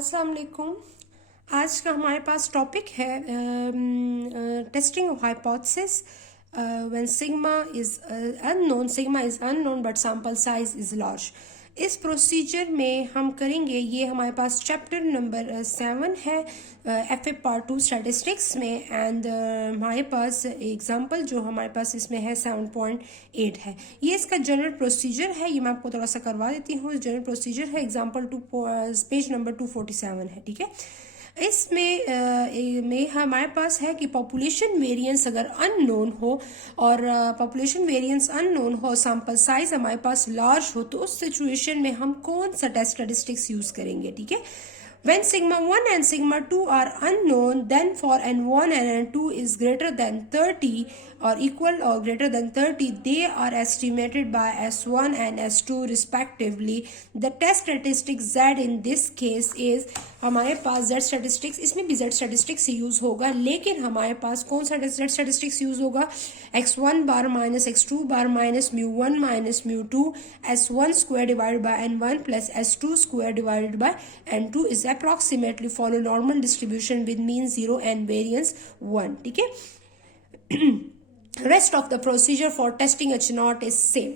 अस्सलाम वालेकुम। आज का हमारे पास टॉपिक है testing of hypothesis when sigma is unknown but sample size is large. इस प्रोसीजर में हम करेंगे, ये हमारे पास चैप्टर नंबर 7 है FA पार्ट 2 स्टैटिस्टिक्स में। एंड हमारे पास एग्जांपल जो हमारे पास इसमें है 7.8 है। ये इसका जनरल प्रोसीजर है, ये मैं आपको थोड़ा सा करवा देती हूँ। जनरल प्रोसीजर है, एग्जांपल 2 पेज नंबर 247 है, ठीक है। इसमें में हमारे पास है कि पॉपुलेशन वेरिएंस अगर अननोन हो और पॉपुलेशन वेरिएंस अननोन हो, सैंपल साइज हमारे पास लार्ज हो, तो उस सिचुएशन में हम कौन सा टेस्ट स्टैटिस्टिक्स यूज करेंगे, ठीक है। When sigma 1 and sigma 2 are unknown, then for n1 and n2 is greater than 30 or equal or greater than 30, they are estimated by S1 and S2 respectively. The test statistics Z in this case is, हमारे पास Z statistics, इसमें भी Z statistics use होगा, लेकिन हमारे पास कौन सा Z statistics use होगा, x1 bar minus x2 bar minus μ1 minus μ2 S1 square divided by n1 plus S2 square divided by n2 is approximately follow normal distribution with mean 0 and variance 1, ठीक है। Rest of the procedure for testing H0 is same.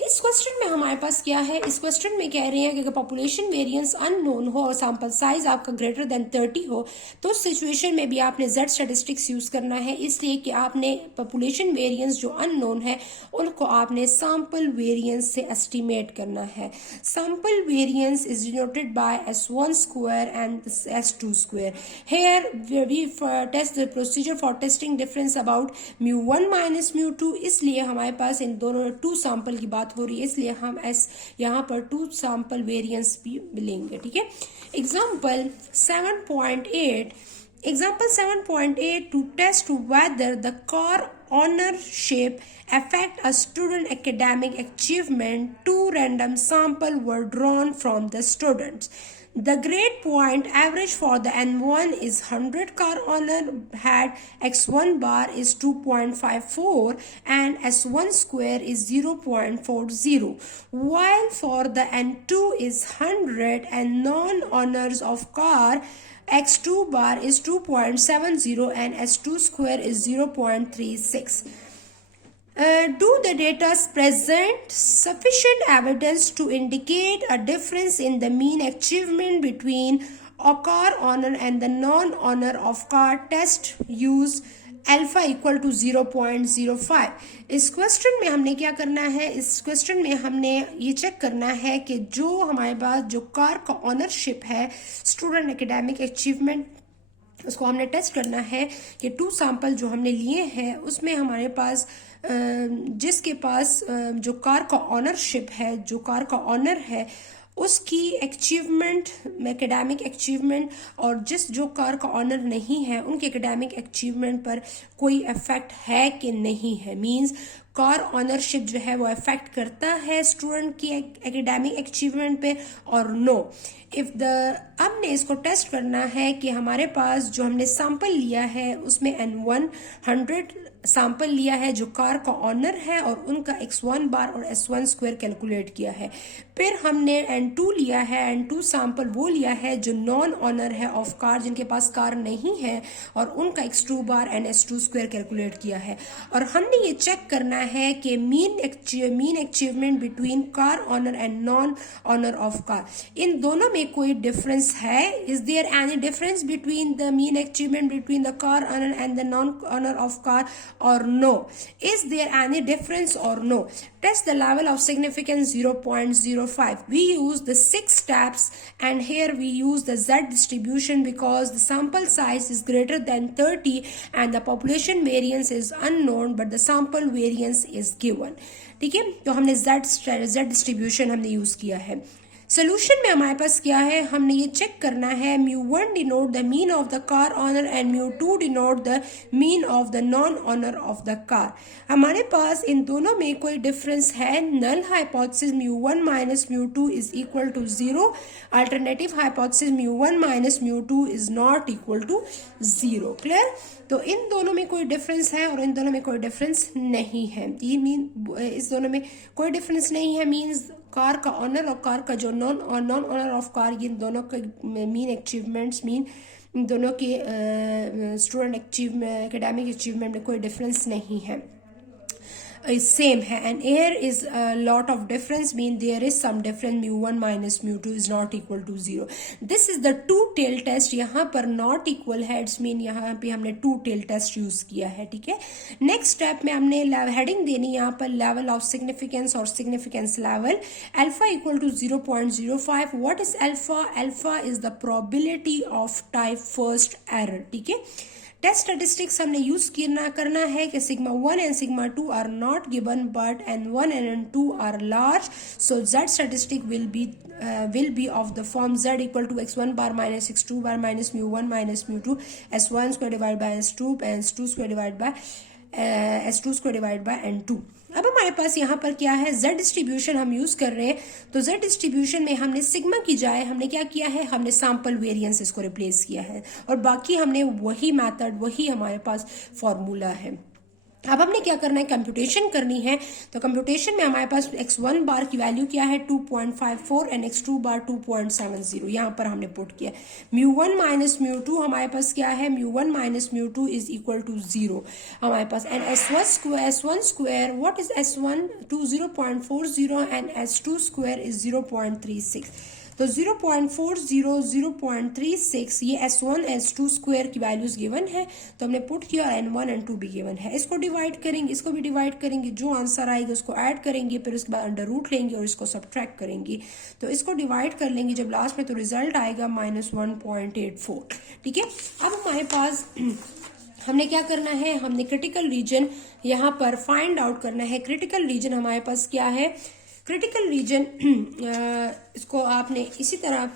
इस question में हमारे पास क्या है, इस question में कह रहे हैं कि अगर पॉपुलेशन वेरिएंस अननोन हो और सैंपल साइज आपका ग्रेटर देन 30 हो, तो उस सिचुएशन में भी आपने Z स्टैटिस्टिक्स यूज करना है, इसलिए कि आपने पॉपुलेशन वेरिएंस जो अननोन है उनको आपने सैंपल वेरिएंस से एस्टिमेट करना है। Sample variance is denoted by S1 square and S2 square. Here we test the procedure for testing difference about μ1 minus μ2, इसलिए हमारे पास इन दोनों 2 सैंपल की बात हो रही है, इसलिए हम यहाँ पर 2 सैंपल वेरिएंस भी मिलेंगे, ठीक है। Example 7.8 to test whether the car ownership affect a student academic achievement. 2 random samples were drawn from the students. The grade point average for the N1 is 100. Car owner had x1 bar is 2.54 and s1 square is 0.40, while for the N2 is 100 and non-owners of car x2 bar is 2.70 and s2 square is 0.36. Do the data present sufficient evidence to indicate a difference in the mean achievement between a car owner and the non-owner of car? Test use alpha equal to 0.05। इस question में हमने क्या करना है, इस question में हमने ये चेक करना है कि जो हमारे पास जो कार का ऑनरशिप है, स्टूडेंट एकेडमिक अचीवमेंट, उसको हमने टेस्ट करना है कि 2 सैंपल जो हमने लिए हैं उसमें हमारे पास जिसके पास जो कार का ऑनरशिप है, जो कार का ऑनर है, उसकी अचीवमेंट, एकेडमिक अचीवमेंट, और जो कार का ऑनर नहीं है उनके एकेडमिक अचीवमेंट पर कोई इफेक्ट है कि नहीं है। मींस कार ऑनरशिप जो है वो इफेक्ट करता है स्टूडेंट की एकेडमिक अचीवमेंट पे और नो। इफ द हमने इसको टेस्ट करना है कि हमारे पास जो हमने सैंपल लिया है उसमें N1 100 सैंपल लिया है जो कार का ऑनर है और उनका x1 बार और s1 स्क्वायर कैलकुलेट किया है। फिर हमने N2 लिया है, N2 सैंपल वो लिया है जो नॉन ऑनर है ऑफ कार, जिनके पास कार नहीं है, और उनका x2 bar and s2 square calculate किया है। और हमने ये चेक करना है कि mean achievement between car owner and non owner of car, इन दोनों में कोई डिफरेंस है। Is there any difference between the mean achievement between the car owner and the non owner of car or no? Is there any difference or no? Test the level of significance 0.05. We use the 6 steps and here we use the Z distribution because the sample size is greater than 30 and the population variance is unknown but the sample variance is given. ठीक है, तो हमने Z distribution हमने use किया है। Solution में हमारे पास क्या है, हमने ये चेक करना है μ1 denote the mean of the car owner and μ2 denote the mean of the non owner of the car. हमारे पास इन दोनों में कोई डिफरेंस है। Null hypothesis μ1 minus μ2 is equal to 0, alternative hypothesis μ1 minus μ2 is not equal to 0। Clear? तो इन दोनों में कोई डिफरेंस है और इन दोनों में कोई डिफरेंस नहीं है। ये मीन इस दोनों में कोई डिफरेंस नहीं है, मीन्स कार का ऑनर और कार का जो नॉन ऑनर ऑफ कार, ये दोनों के मीन अचीवमेंट्स दोनों के स्टूडेंट एकेडमिक अचीवमेंट में कोई डिफरेंस नहीं है, सेम है. And here is a lot of difference, mean there is some difference, mu1 minus mu2 is not equal to 0. this is the two tail test. यहाँ पर not equal heads mean यहाँ पे हमने two tail test use किया है. ठीक है, next step में हमने हेडिंग देनी यहाँ पर लेवल ऑफ सिग्निफिकेंस और significance level. Alpha equal to 0.05. What is alpha? Alpha is the probability of type first error. ठीक है, टेस्ट स्टैटिस्टिक्स हमने यूज करना है कि sigma 1 and sigma 2 are not given but n1 and n2 are large. So z statistic will be of the form z equal to x1 bar minus x2 bar minus mu1 minus mu2 s1 square divide by s2 s2 square divide by s2 square divide by n2. अब हमारे पास यहाँ पर क्या है, z distribution हम use कर रहे हैं. तो z डिस्ट्रीब्यूशन में हमने सिग्मा की जाए हमने क्या किया है, हमने सैंपल वेरिएंस इसको रिप्लेस किया है और बाकी हमने वही मेथड, वही हमारे पास फॉर्मूला है. अब हमने क्या करना है, कंप्यूटेशन करनी है. तो कंप्यूटेशन में हमारे पास x1 बार की वैल्यू क्या है 2.54 एंड x2 बार 2.70 यहाँ पर हमने पुट किया. mu1 माइनस mu2 हमारे पास क्या है, mu1 minus mu2 is equal to 0 हमारे पास. And s1 square what is s1 to 0.40 and s2 square is 0.36. तो 0.40 0.36 ये s1 s2 स्क्वायर की वैल्यूज गिवन है तो हमने पुट किया और n1 n2 भी गिवन है. इसको डिवाइड करेंगे, इसको भी डिवाइड करेंगे, जो आंसर आएगा उसको ऐड करेंगे, फिर उसके बाद अंडर रूट लेंगे और इसको सब्ट्रैक्ट करेंगे. तो इसको डिवाइड कर लेंगे जब लास्ट में तो रिजल्ट आएगा -1.84. ठीक है, अब हमारे पास हमने क्या करना है, हमने क्रिटिकल रीजन यहाँ पर फाइंड आउट करना है. क्रिटिकल रीजन हमारे पास क्या है, क्रिटिकल रीजन इसको आपने इसी तरह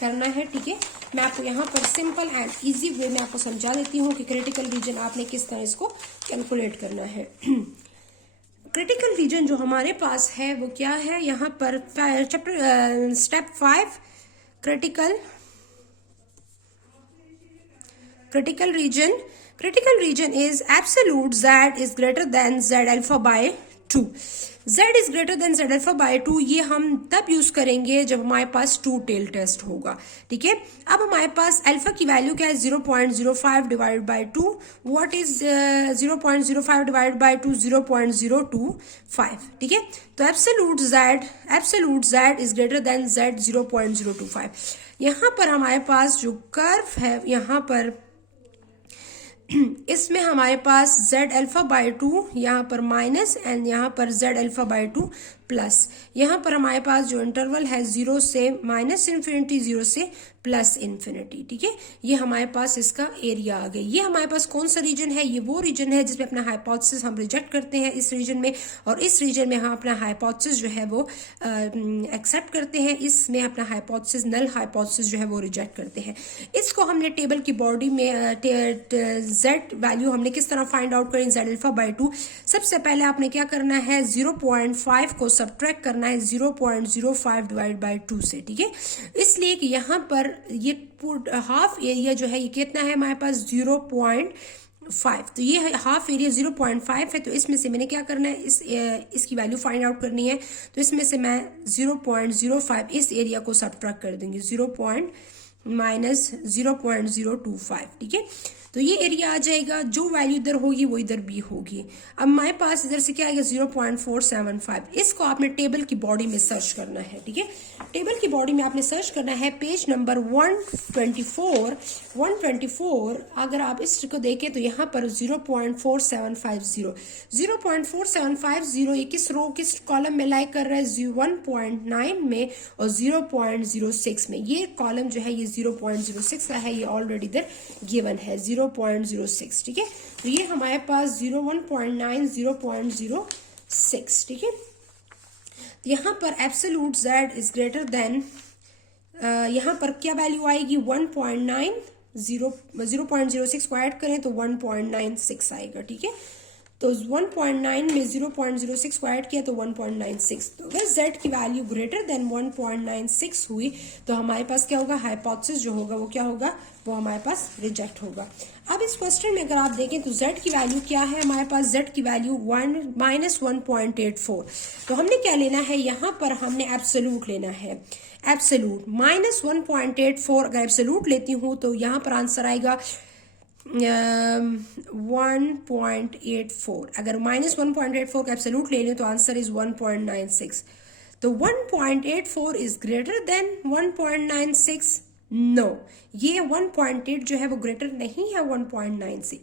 करना है. ठीक है, मैं आपको यहाँ पर सिंपल एंड इजी वे में आपको समझा देती हूँ कि क्रिटिकल रीजन आपने किस तरह इसको कैलकुलेट करना है. क्रिटिकल रीजन जो हमारे पास है वो क्या है, यहाँ पर chapter step 5 critical region is absolute z is greater than z alpha by 2. z is greater than z alpha by 2 ये हम तब यूज करेंगे जब हमारे पास टू टेल टेस्ट होगा. ठीक है, अब हमारे पास अल्फा की वैल्यू क्या है 0.05 divide by 2. What is 0.05 divide by 2 0.025. ठीक है, तो absolute z is greater than z 0.025. यहाँ पर हमारे पास जो कर्व है यहाँ पर इसमें हमारे पास z अल्फा बाय 2 यहाँ पर माइनस एंड यहाँ पर z अल्फा बाय 2 प्लस. यहाँ पर हमारे पास जो इंटरवल है 0 से माइनस इन्फिनिटी 0 से प्लस इन्फिनिटी. ठीक है, ये हमारे पास इसका एरिया आ गया. ये हमारे पास कौन सा रीजन है, ये वो रीजन है जिसमें अपना हाइपोथेसिस हम रिजेक्ट करते हैं इस रीजन में, और इस रीजन में हम अपना हाइपोथेसिस जो है वो एक्सेप्ट करते हैं, इसमें अपना हाइपोथेसिस नल हाइपोथेसिस जो है वो रिजेक्ट करते हैं. इसको हमने टेबल की बॉडी में z वैल्यू हमने किस तरह फाइंड आउट करें, z अल्फा बाय 2. सबसे पहले आपने क्या करना है 0.5 को सब्ट्रैक्ट करना है 0.05 डिवाइड बाय 2 से. ठीक है, इसलिए कि यहाँ पर ये हाफ एरिया जो है ये कितना है हमारे पास 0.5. तो ये हाफ एरिया 0.5 है. तो इसमें से मैंने क्या करना है इसकी वैल्यू फाइंड आउट करनी है. तो इसमें से मैं 0.05 इस एरिया को सब्ट्रैक्ट कर देंगे -0.025. ठीक है, तो ये एरिया आ जाएगा, जो वैल्यू इधर होगी वो इधर भी होगी. अब हमारे पास इधर से क्या आएगा 0.475. इसको आपने टेबल की बॉडी में सर्च करना है. ठीक है, टेबल की बॉडी में आपने सर्च करना है पेज नंबर 124. अगर आप इसको देखें तो यहाँ पर 0.4750 ये किस रो किस कॉलम में लाइक कर रहा है 1.9 में और 0.06 में. ये कॉलम जो है ये 0.06 का है, ये ऑलरेडी इधर गिवन है 0.06. ठीक है, तो ये हमारे पास 1.9 0.06. ठीक है, यहाँ पर absolute z is greater than यहाँ पर क्या वैल्यू आएगी 0.06 को ऐड करें तो 1.96 आएगा. ठीक है, तो 1.9 में 0.06 को ऐड किया तो 1.96। तो अगर z की वैल्यू ग्रेटर देन 1.96 हुई तो हमारे पास क्या होगा, हाइपोथेसिस जो होगा वो क्या होगा, वो हमारे पास रिजेक्ट होगा। अब इस क्वेश्चन में अगर आप देखें तो z की वैल्यू क्या है, हमारे पास z की वैल्यू -1.84। तो हमने क्या लेना है, यहाँ पर हमने एब्सोल्यूट लेना है, एब्सोल्यूट। -1.84 अगर एब्सोल्यूट लेती हूँ तो यहाँ पर आंसर आएगा 1.84। अगर -1.84 का एब्सोल्यूट ले लें तो आंसर इज 1.96। तो 1.84 इज ग्रेटर देन 1.96। नो, ये 1.8 जो है वो ग्रेटर नहीं है 1.9 से।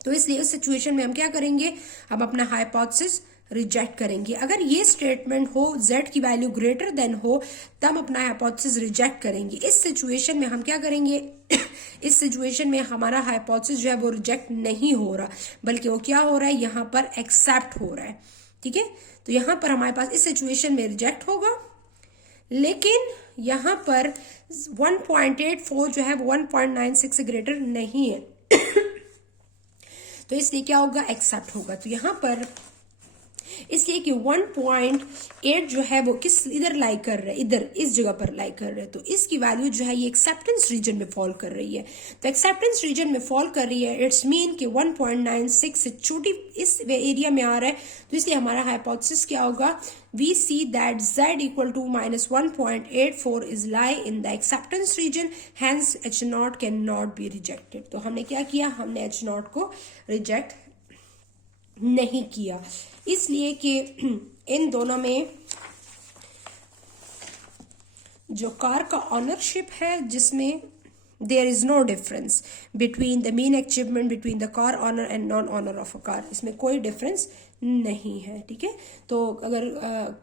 तो इसलिए इस सिचुएशन में हम क्या करेंगे, हम अपना हाइपोथेसिस रिजेक्ट करेंगे। अगर ये स्टेटमेंट हो z की वैल्यू ग्रेटर देन हो तब अपना हाइपोथेसिस रिजेक्ट करेंगे। इस सिचुएशन में हम क्या करेंगे, इस सिचुएशन में हमारा हाइपोथेसिस जो है वो रिजेक्ट नहीं हो रहा, बल्कि वो क्या हो रहा है, यहाँ पर एक्सेप्ट हो रहा है। ठीक है, तो यहाँ पर हमारे पास इस सिचुएशन में रिजेक्ट होगा, लेकिन यहाँ पर 1.84 जो है वो 1.96 से ग्रेटर नहीं है। तो इसलिए क्या होगा, एक्सेप्ट होगा। तो यहाँ पर इसलिए कि 1.8 जो है वो किस इधर लाई कर रहा है, इधर इस जगह पर लाई कर रहा है, तो इसकी वैल्यू जो है ये एक्सेप्टेंस रीजन में फॉल कर रही है। तो एक्सेप्टेंस रीजन में फॉल कर रही है, इट्स मीन कि 1.96 से छोटी इस एरिया में आ रहा है। तो इसलिए हमारा हाइपोथेसिस क्या होगा, we see that z equal to -1.84 is lie in the acceptance region, hence h0 cannot be rejected। तो हमने क्या किया, हमने h0 को रिजेक्ट नहीं किया, इसलिए कि इन दोनों में जो कार का ऑनरशिप है, जिसमें there is no difference between the mean achievement between the car owner and non owner of a car, इसमें कोई डिफरेंस नहीं है। ठीक है, तो अगर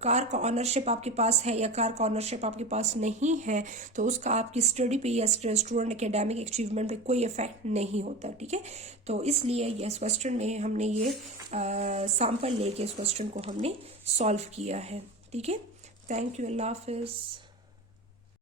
कार का ऑनरशिप आपके पास है या कार का ऑनरशिप आपके पास नहीं है तो उसका आपकी स्टडी पे या स्टूडेंट एकेडमिक अचीवमेंट पे कोई इफेक्ट नहीं होता। ठीक है, तो इसलिए इस क्वेश्चन में हमने ये सैंपल लेके इस क्वेश्चन को हमने सॉल्व किया है। ठीक है, थैंक यू, अल्लाह हाफिज़।